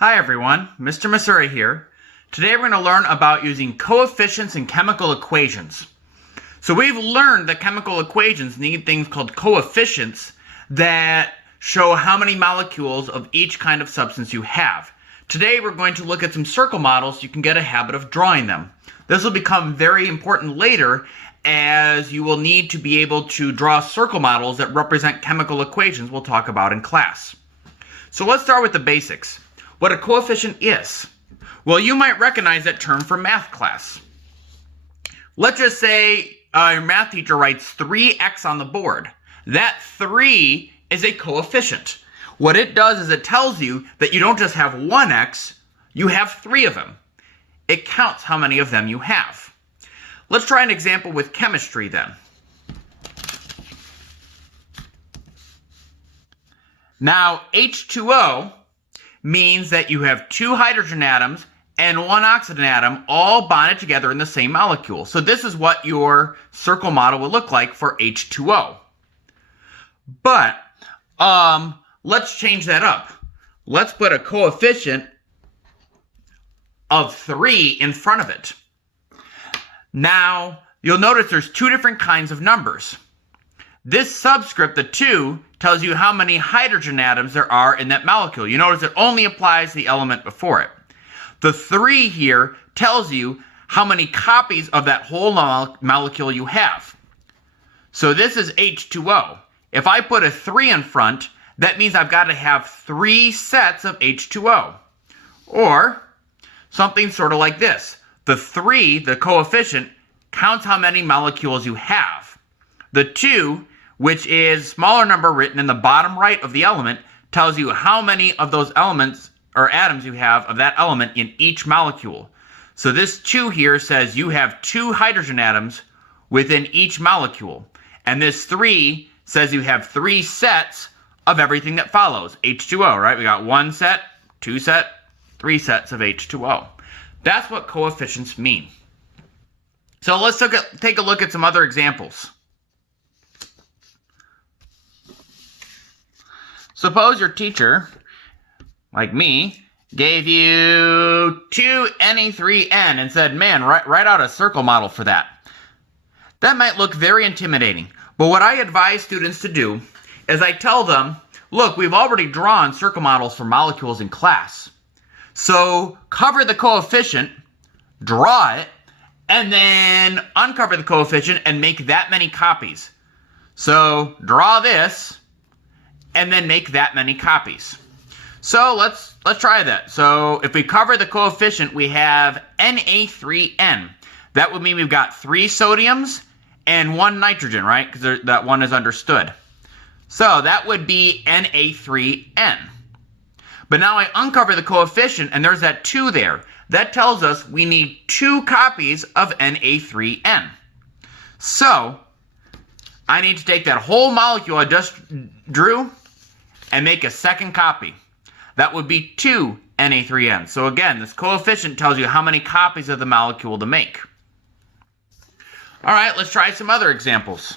Hi everyone, Mr. Masuri here. Today we're going to learn about using coefficients in chemical equations. So we've learned that chemical equations need things called coefficients that show how many molecules of each kind of substance you have. Today we're going to look at some circle models so you can get a habit of drawing them. This will become very important later as you will need to be able to draw circle models that represent chemical equations we'll talk about in class. So let's start with the basics. What a coefficient is. Well, you might recognize that term from math class. Let's just say your math teacher writes 3x on the board. That 3 is a coefficient. What it does is it tells you that you don't just have one x, you have 3 of them. It counts how many of them you have. Let's try an example with chemistry then. Now, H2O means that you have 2 hydrogen atoms and 1 oxygen atom all bonded together in the same molecule. So this is what your circle model would look like for H2O. But let's change that up. Let's put a coefficient of 3 in front of it. Now, you'll notice there's 2 different kinds of numbers. This subscript, the 2, tells you how many hydrogen atoms there are in that molecule. You notice it only applies to the element before it. The 3 here tells you how many copies of that whole molecule you have. So this is H2O. If I put a 3 in front, that means I've got to have 3 sets of H2O. Or something sort of like this. The 3, the coefficient, counts how many molecules you have. The 2, which is smaller number written in the bottom right of the element, tells you how many of those elements or atoms you have of that element in each molecule. So this 2 here says you have 2 hydrogen atoms within each molecule. And this 3 says you have 3 sets of everything that follows. H2O, right? We got 1 set, 2 set, 3 sets of H2O. That's what coefficients mean. So let's take a look at some other examples. Suppose your teacher, like me, gave you 2Na3N and said, man, write out a circle model for that. That might look very intimidating, but what I advise students to do is I tell them, look, we've already drawn circle models for molecules in class. So cover the coefficient, draw it, and then uncover the coefficient and make that many copies. So draw this, and then make that many copies. So let's try that. So if we cover the coefficient, we have Na3N. That would mean we've got 3 sodiums and 1 nitrogen, right? Because that one is understood. So that would be Na3N. But now I uncover the coefficient, and there's that 2 there. That tells us we need 2 copies of Na3N. So I need to take that whole molecule I just drew and make a second copy. That would be 2 Na3N. So again, this coefficient tells you how many copies of the molecule to make. All right, let's try some other examples.